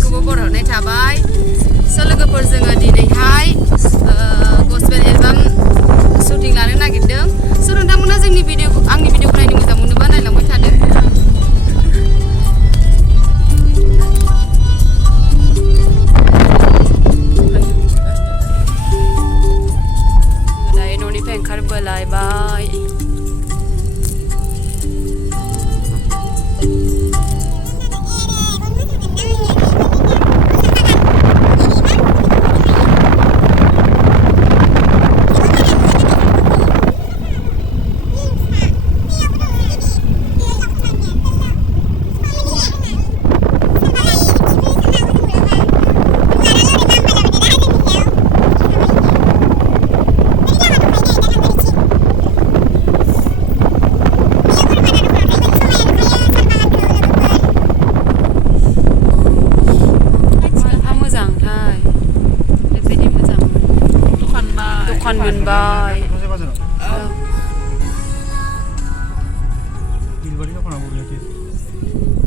गासैखौबो बरायहरनाय थाबाय स' लोगोफोर जोङो दिनैहाय गस्पेल एलबाम शुटिं लानो नागिरदों स' नोंथांमोना आंनि भिडिअखौ नायनो मोजां मोनोबा नायलांबाय थादो दायो न'निफ्राय ओंखारबोलायबाय मोनबाय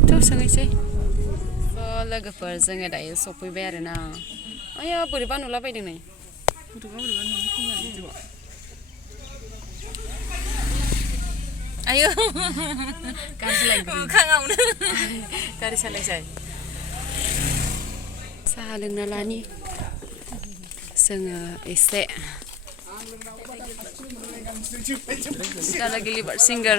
थ' सोंहैसै लोगोफोर जोङो दायो सफैबाय आरोना आया बोरैबा नुलाबायदों नै आयो गारि सालायसै साहा लोंना लानि जोङो एसे lagi libat singer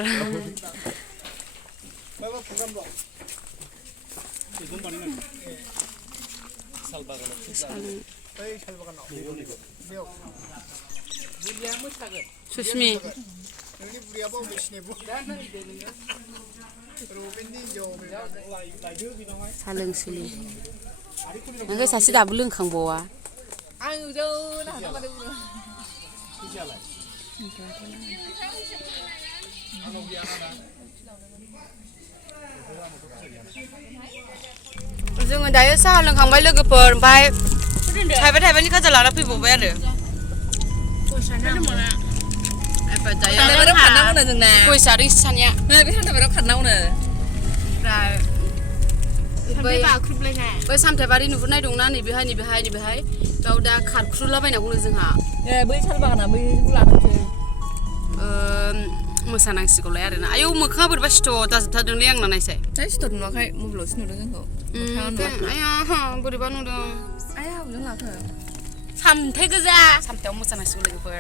Roshmi saleng sili nggak sasi dah belum kang bawa जोङो दायो साहा लोंखांबाय लोगोफोर ओमफ्राय थाइबानि खाजा लाना फैबावबाय आरो गय सारै सानिया बे सानथाइबारियाव खारनांगौनो ओमफ्राय बै सामथाइबारि नुहुरनाय दंना नैबेहाय बेयाव दा खारख्रुलाबायनांगौनो जोंहा बै साल बागाना बै लानोसै मोसानांसिगौलाय आरोना आयौ मोखाङा बोरैबा सिथर जाजोबथारदोंलै आंना नायसाय सिथर नुवाखै मबाइलावसो नुदों जोंखौ आया बोरैबा नुदों आया हाबजों लाखो सामथाइ गोजा सामथायाव मोसानांसिगौ लोगोफोर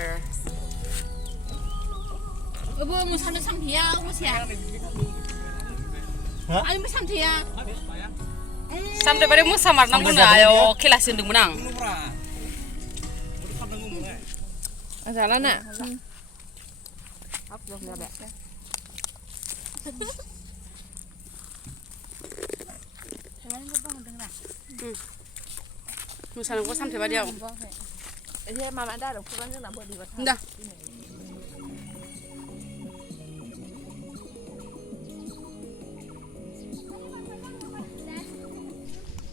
मोसानो सामथाया मोसाया आं सामथाया सामथाइबारियाव मोसामारनांगौनो आयौ खेलासो होनदोंमोन आं जाला ना मोसानांगौ सामथाइबारियाव एसे माबा दारो खुगान जोंना बोरैबा दा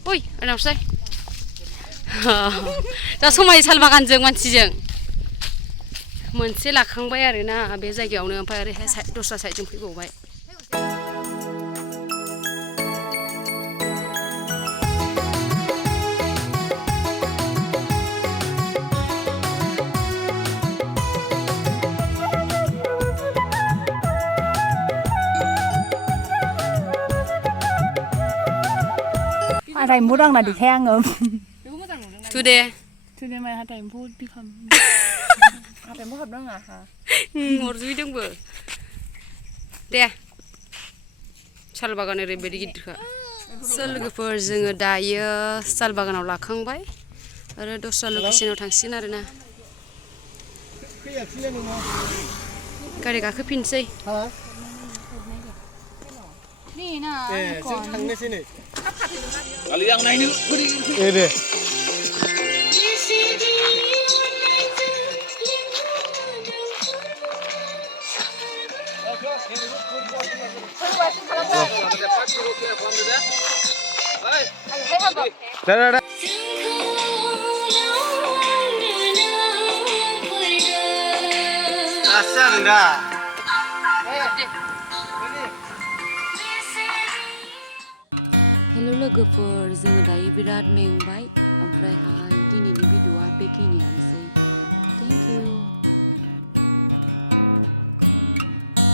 ओइ आनावसै दा समाय साल बागानजों मानसिजों मोनसे लाखांबाय आरोना बे जायगायावनो ओमफ्राय ओरैहाय दस्रा साइडजों फैबावबाय हाथाय एम्फौ दांना देखाय आङो थुदे माय हाथाय एम्फौ बिखाम हाथाय एम्फौ हाबदों आंहा अरजुयदोंबो दे साल बागान ओरैबायदि गिदिरखा लोगोफोर जोङो दायो साल बागानाव लाखांबाय आरो दस्रा लकेसनाव थांसिगोन आरोना गारि गाखोफिनसै जों थांनोसै नै आलि आं नायनो दे दा जागोन दा हेल' लोगोफोर जोङो दायो बिराद मेंबाय ओमफ्रायहाय दिनैनि भिडिअ'आ बेखिनियानोसै थेंक इउ